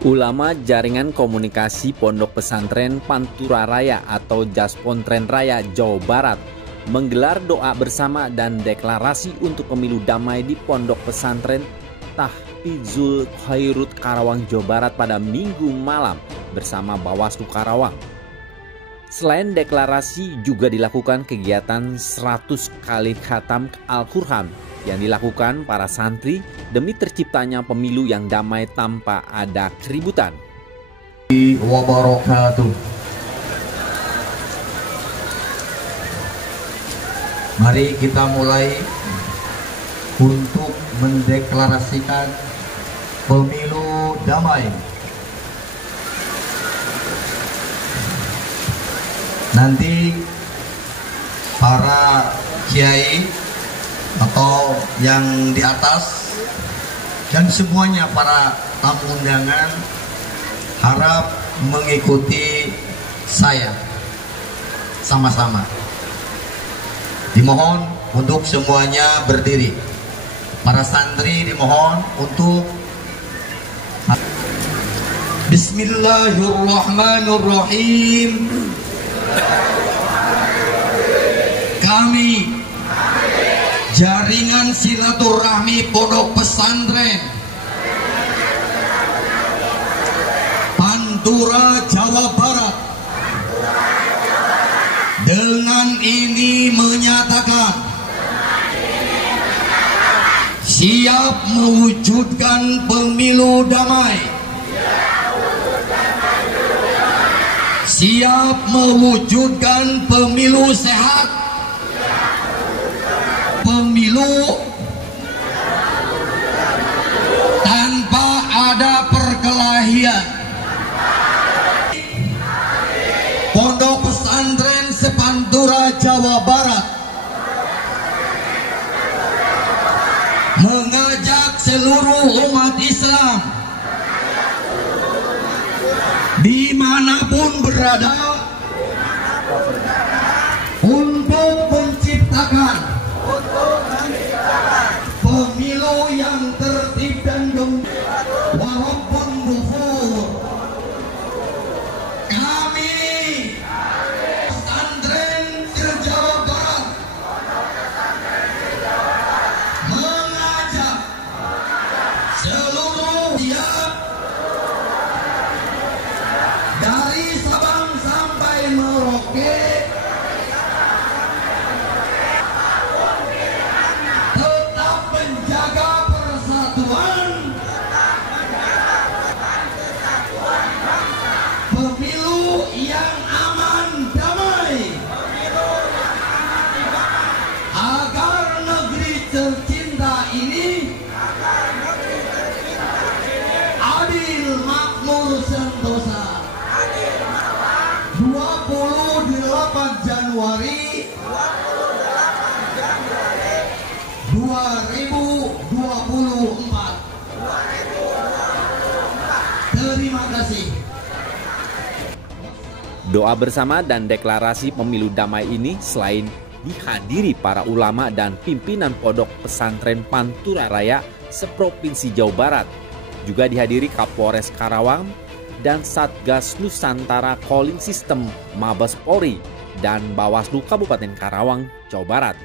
Ulama Jaringan Komunikasi Pondok Pesantren Pantura Raya atau Jaspontren Raya Jawa Barat menggelar doa bersama dan deklarasi untuk pemilu damai di Pondok Pesantren Tahfizul Khairut Karawang, Jawa Barat pada Minggu malam bersama Bawaslu Karawang. Selain deklarasi, juga dilakukan kegiatan 100 kali khatam Al-Quran yang dilakukan para santri demi terciptanya pemilu yang damai tanpa ada keributan. Wabarakatuh. Mari kita mulai untuk mendeklarasikan pemilu damai. Nanti para kiai atau yang di atas dan semuanya para tamu undangan harap mengikuti saya sama-sama. Dimohon untuk semuanya berdiri. Para santri dimohon untuk Bismillahirrahmanirrahim. Kami Jaringan Silaturahmi Pondok Pesantren Pantura, Jawa Barat dengan ini menyatakan siap mewujudkan pemilu damai, siap mewujudkan pemilu sehat, pemilu tanpa ada perkelahian. Pondok Pesantren Sepantura, Jawa Barat mengajak seluruh umat Islam dimanapun berada untuk menciptakan pemilu yang tertib dan gembira walaupun ghafur. Kami pesantren Jawa Barat mengajak seluruh dari Sabang sampai Merauke pemilu yang aman damai, agar negeri tercinta ini adil, makmur, sentosa. 28 Januari 2024. Terima kasih. Doa bersama dan deklarasi pemilu damai ini selain dihadiri para ulama dan pimpinan Pondok Pesantren Pantura Raya seprovinsi Jawa Barat, juga dihadiri Kapolres Karawang dan Satgas Nusantara Calling System Mabes Polri dan Bawaslu Kabupaten Karawang, Jawa Barat.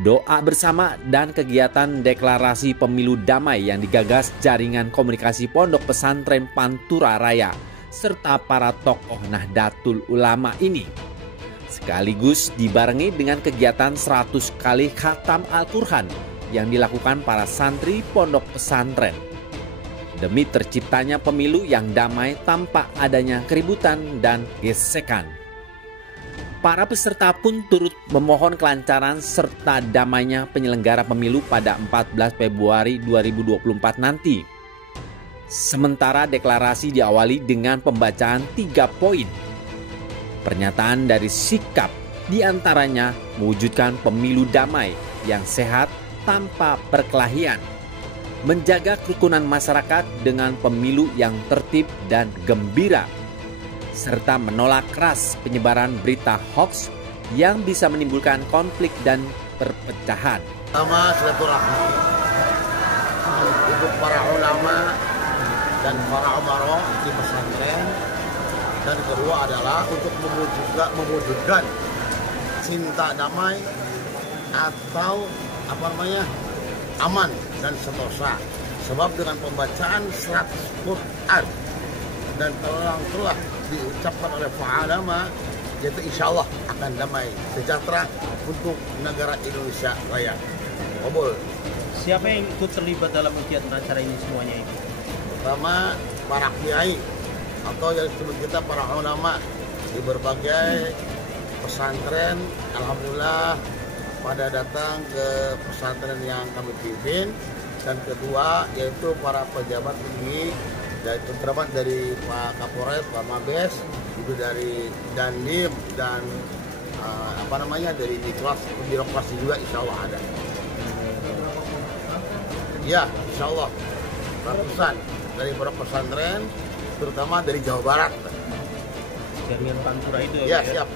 Doa bersama dan kegiatan deklarasi pemilu damai yang digagas Jaringan Komunikasi Pondok Pesantren Pantura Raya serta para tokoh Nahdlatul Ulama ini sekaligus dibarengi dengan kegiatan 100 kali khatam Al-Quran yang dilakukan para santri pondok pesantren demi terciptanya pemilu yang damai tanpa adanya keributan dan gesekan. Para peserta pun turut memohon kelancaran serta damainya penyelenggara pemilu pada 14 Februari 2024 nanti. Sementara deklarasi diawali dengan pembacaan 3 poin. Pernyataan dari sikap diantaranya mewujudkan pemilu damai yang sehat tanpa perkelahian, menjaga kerukunan masyarakat dengan pemilu yang tertib dan gembira, serta menolak keras penyebaran berita hoax yang bisa menimbulkan konflik dan perpecahan. Pertama, silaturahmi untuk para ulama dan para umaro di pesantren. Dan kedua adalah untuk mewujudkan cinta damai atau aman dan sentosa. Sebab dengan pembacaan 100 Quran dan telah diucapkan oleh fa'alama, yaitu insya Allah akan damai sejahtera untuk negara Indonesia Raya. Kabul. Siapa yang ikut terlibat dalam kegiatan acara ini semuanya ini? Pertama para kiai atau yang disebut kita para ulama di berbagai pesantren. Alhamdulillah pada datang ke pesantren yang kami pimpin. Dan kedua yaitu para pejabat tinggi, terutama dari Pak Kapolres, Pak Mabes, itu dari Dandim dan dari kelas birokrasi juga insya Allah ada. Ya, insya Allah ratusan dari beberapa pesantren, terutama dari Jawa Barat. Jaringan Pantura itu ya? Siap.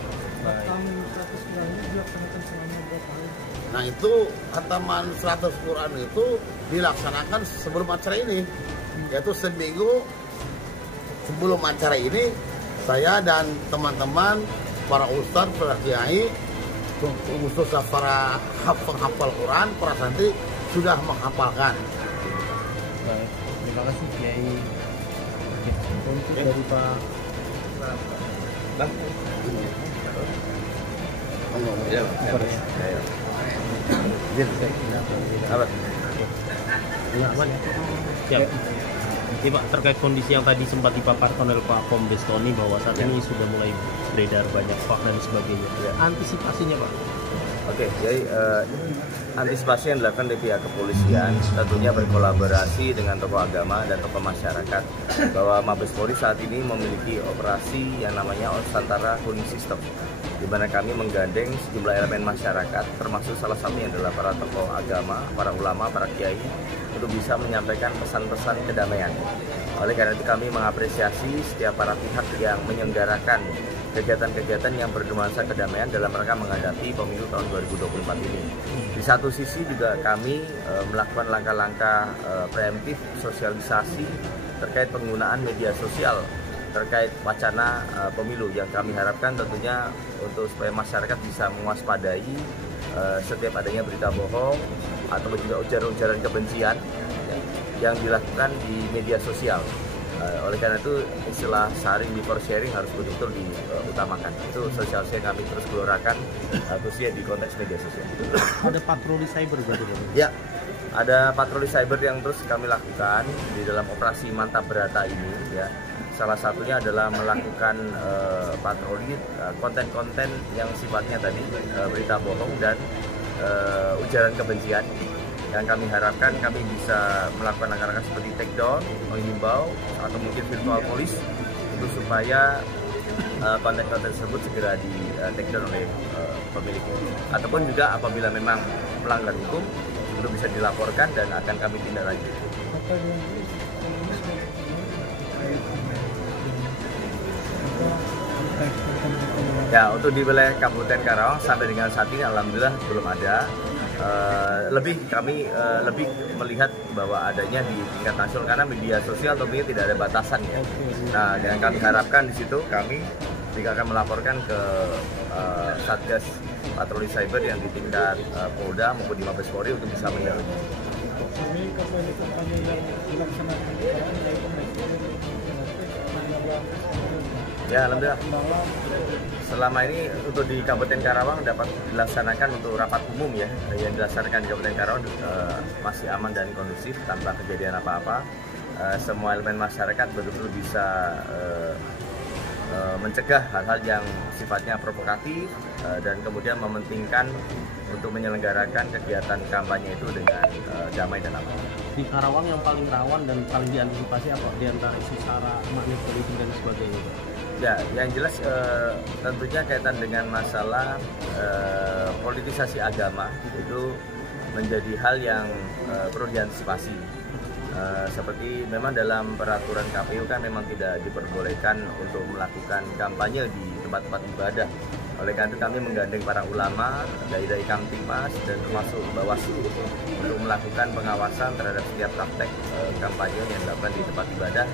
Nah itu khataman 100 Quran itu dilaksanakan sebelum acara ini, yaitu seminggu sebelum acara ini saya dan teman-teman para ustadz, para kiai, khususnya para penghafal Quran, para santri sudah menghafalkan. Baik, terima kasih Kiai. Untuk dari Pak Ini Pak, terkait kondisi yang tadi sempat dipaparkan oleh Pak Kombes Tony bahwa saat ini sudah mulai beredar banyak hoax dan sebagainya. Antisipasinya Pak? Oke, jadi antisipasi yang dilakukan dari pihak kepolisian tentunya berkolaborasi dengan tokoh agama dan tokoh masyarakat, bahwa Mabes Polri saat ini memiliki operasi yang namanya Nusantara Healing System, di mana kami menggandeng sejumlah elemen masyarakat, termasuk salah satunya adalah para tokoh agama, para ulama, para kiai, untuk bisa menyampaikan pesan-pesan kedamaian. Oleh karena itu kami mengapresiasi setiap para pihak yang menyelenggarakan kegiatan-kegiatan yang bernuansa kedamaian dalam rangka menghadapi pemilu tahun 2024 ini. Di satu sisi juga kami melakukan langkah-langkah preemptif sosialisasi terkait penggunaan media sosial terkait wacana pemilu, yang kami harapkan tentunya untuk supaya masyarakat bisa mewaspadai setiap adanya berita bohong atau juga ujaran-ujaran kebencian yang dilakukan di media sosial. Oleh karena itu istilah sharing before sharing harus betul-betul diutamakan. Itu sosialisasi yang kami terus gelorakan, khususnya di konteks media sosial. Ada patroli cyber berarti? Ya, ada patroli cyber yang terus kami lakukan di dalam operasi Mantap Berata ini. Ya, salah satunya adalah melakukan patroli konten-konten yang sifatnya tadi berita bohong dan ujaran kebencian. Yang kami harapkan kami bisa melakukan langkah-langkah seperti take down, menghimbau, atau mungkin virtual police untuk supaya konten-konten tersebut segera di take down oleh pemilik. Ataupun juga apabila memang melanggar hukum, itu bisa dilaporkan dan akan kami tindak lanjut. Ya, untuk di wilayah Kabupaten Karawang sampai dengan saat ini alhamdulillah belum ada. Kami lebih melihat bahwa adanya di tingkat nasional, karena media sosial tentunya tidak ada batasan ya. Nah, yang kami harapkan di situ kami jika akan melaporkan ke Satgas Patroli Cyber yang di tingkat Polda maupun di Mabes Polri untuk bisa mendalami. Ya, alhamdulillah. Selama ini untuk di Kabupaten Karawang dapat dilaksanakan untuk rapat umum ya, yang dilaksanakan di Kabupaten Karawang masih aman dan kondusif tanpa kejadian apa-apa. Semua elemen masyarakat betul-betul bisa mencegah hal-hal yang sifatnya provokatif dan kemudian mementingkan untuk menyelenggarakan kegiatan kampanye itu dengan damai dan aman. Di Karawang yang paling rawan dan paling diantisipasi apa di antara isu sara, magnet politik dan sebagainya? Ya, yang jelas tentunya kaitan dengan masalah politisasi agama itu menjadi hal yang perlu diantisipasi. Seperti memang dalam peraturan KPU kan memang tidak diperbolehkan untuk melakukan kampanye di tempat-tempat ibadah. Oleh karena itu kami menggandeng para ulama dari Kamtipas dan termasuk Bawaslu untuk melakukan pengawasan terhadap setiap praktek kampanye yang dilakukan di tempat ibadah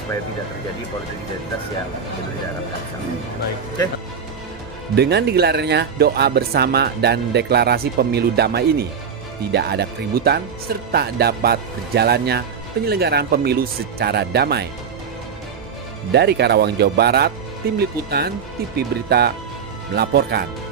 supaya tidak terjadi politik identitas yang tidak diharapkan. Baik. Oke. Dengan digelarnya doa bersama dan deklarasi pemilu damai ini, tidak ada keributan serta dapat berjalannya penyelenggaraan pemilu secara damai. Dari Karawang, Jawa Barat, Tim Liputan TV Berita melaporkan.